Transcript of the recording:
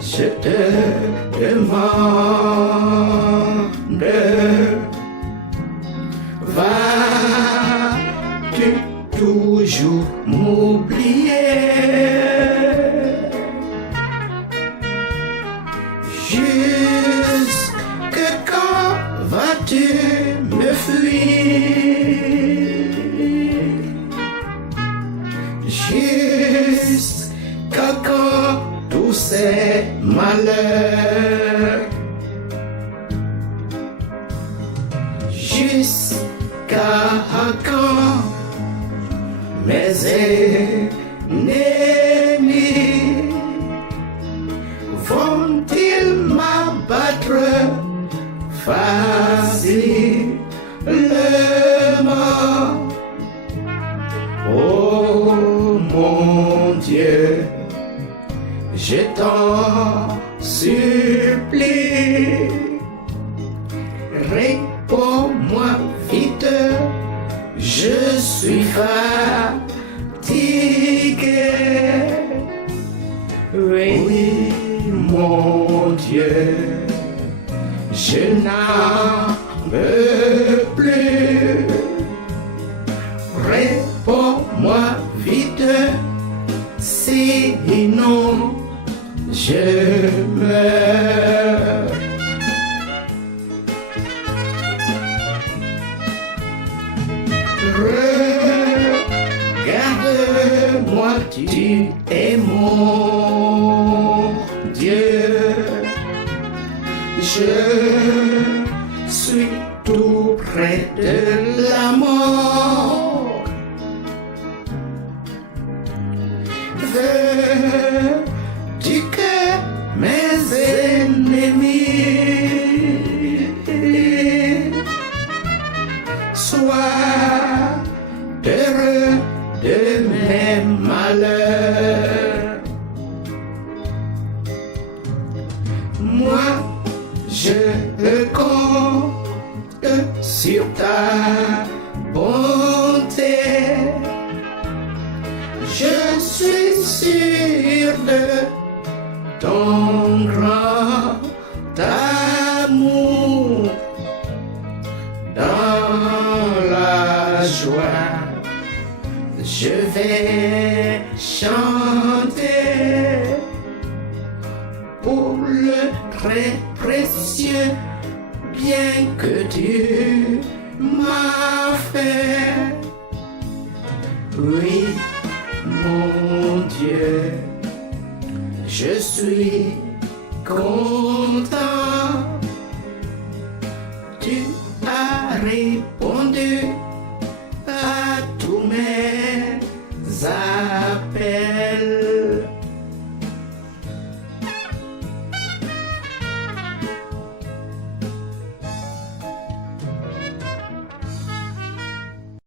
je te demande, vas-tu toujours m'oublier? Jusque quand vas-tu me fuir? Jusqu'à quand tous ces malheurs? Jusqu'à quand mes ennemis vont-ils m'abattre facilement? Oh mon Dieu, je t'en supplie, réponds-moi vite, je suis fatigué. Oui, mon Dieu, je n'en peux plus. Réponds-moi vite, sinon je meurs. Regarde-moi, tu es mon Dieu. Je suis tout près de la mort. Veux-tu que mes ennemis soient heureux de mes malheurs? Moi, je compte sur ta bonté. Je suis sûr de ton grand amour. Dans la joie, je vais chanter pour le très précieux bien que tu m'as fait. Oui, mon Dieu, je suis content.